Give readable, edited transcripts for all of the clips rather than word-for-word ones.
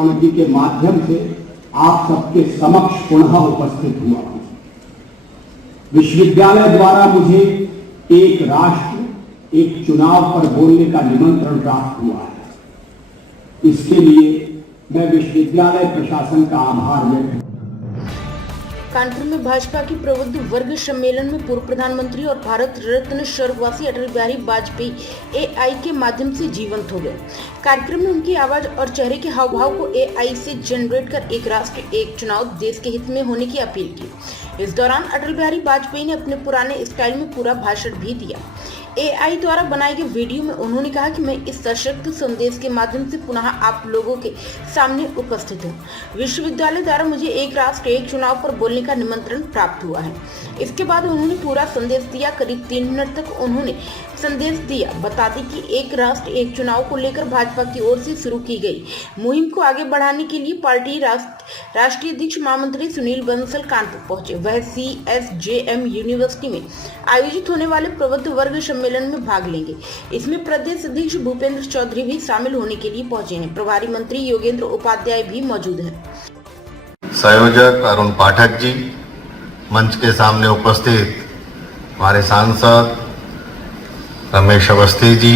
Technology के माध्यम से आप सबके समक्ष पुनः उपस्थित हुआ हूं। विश्वविद्यालय द्वारा मुझे एक राष्ट्र एक चुनाव पर बोलने का निमंत्रण प्राप्त हुआ है। इसके लिए मैं विश्वविद्यालय प्रशासन का आभार व्यक्त करता हूं। कानपुर में भाजपा के प्रबुद्ध वर्ग सम्मेलन में पूर्व प्रधानमंत्री और भारत रत्न स्वर्गवासी अटल बिहारी वाजपेयी एआई के माध्यम से जीवंत हो गए। कार्यक्रम में उनकी आवाज और चेहरे के हाव भाव को एआई से जनरेट कर एक राष्ट्र एक चुनाव देश के हित में होने की अपील की। इस दौरान अटल बिहारी वाजपेयी ने अपने पुराने स्टाइल में पूरा भाषण भी दिया। एआई द्वारा बनाए गए वीडियो में उन्होंने कहा कि मैं इस सशक्त संदेश के माध्यम से पुनः आप लोगों के सामने उपस्थित हूँ। विश्वविद्यालय द्वारा मुझे एक राष्ट्र एक चुनाव पर बोलने का निमंत्रण प्राप्त हुआ है। इसके बाद उन्होंने पूरा संदेश दिया। करीब 3 मिनट तक उन्होंने संदेश दिया। बता दें कि एक राष्ट्र एक चुनाव को लेकर भाजपा की ओर से शुरू की गई मुहिम को आगे बढ़ाने के लिए पार्टी राष्ट्रीय अध्यक्ष महामंत्री सुनील बंसल कानपुर पहुंचे। वह CSJM यूनिवर्सिटी में आयोजित होने वाले प्रबुद्ध वर्ग सम्मेलन में भाग लेंगे। इसमें प्रदेश अध्यक्ष भूपेंद्र चौधरी भी शामिल होने के लिए पहुंचे हैं। प्रभारी मंत्री योगेंद्र उपाध्याय भी मौजूद हैं। संयोजक अरुण पाठक जी, मंच के सामने उपस्थित हमारे सांसद रमेश अवस्थी जी,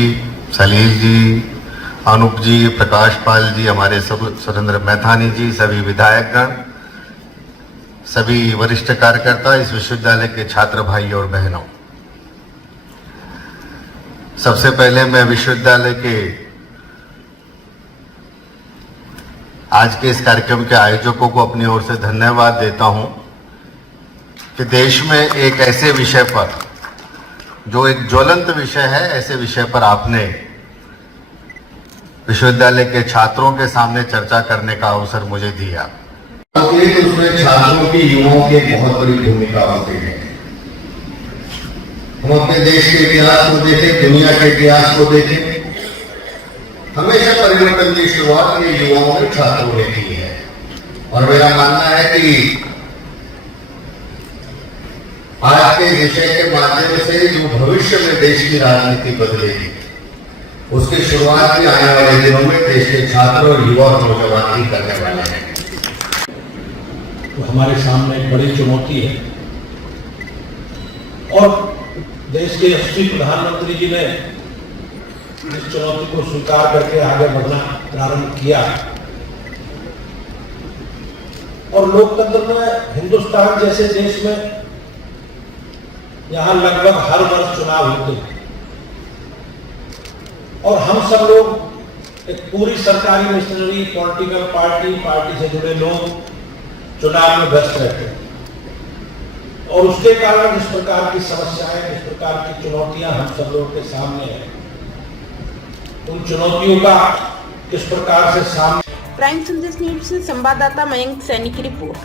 सलील जी, अनूप जी, प्रकाश पाल जी, हमारे सुरेंद्र मैथानी जी, सभी विधायकगण, सभी वरिष्ठ कार्यकर्ता, इस विश्वविद्यालय के छात्र भाई और बहनों, सबसे पहले मैं विश्वविद्यालय के आज के इस कार्यक्रम के आयोजकों को अपनी ओर से धन्यवाद देता हूं कि देश में एक ऐसे विषय पर, जो एक ज्वलंत विषय है, ऐसे विषय पर आपने विश्वविद्यालय के छात्रों के सामने चर्चा करने का अवसर मुझे दिया। उसमें छात्रों की, युवाओं की बहुत बड़ी भूमिका होती है। हम अपने देश के इतिहास को देखें, दुनिया के इतिहास को देखें, हमेशा परिवर्तन की शुरुआत ये युवाओं ने, छात्रों ने की है। और मेरा मानना है कि आज के विषय के माध्यम से जो भविष्य में देश की राजनीति बदलेगी, उसकी शुरुआत भी आने वाले दिनों में देश के छात्र और युवा और नौजवान ही करने वाले हैं। तो हमारे सामने एक बड़ी चुनौती है और देश के यशस्वी प्रधानमंत्री जी ने इस चुनौती को स्वीकार करके आगे बढ़ना प्रारंभ किया। और लोकतंत्र में, हिंदुस्तान जैसे देश में, यहां लगभग हर वर्ष चुनाव होते हैं और हम सब लोग एक पूरी सरकारी मिशनरी, पॉलिटिकल पार्टी से जुड़े लोग चुनाव में व्यस्त रहते हैं। और उसके कारण इस प्रकार की समस्याएं, इस प्रकार की चुनौतियां हम सब लोगों के सामने हैं। उन चुनौतियों का किस प्रकार से सामने। प्राइम संदेश न्यूज से संवाददाता मयंक सैनी की रिपोर्ट।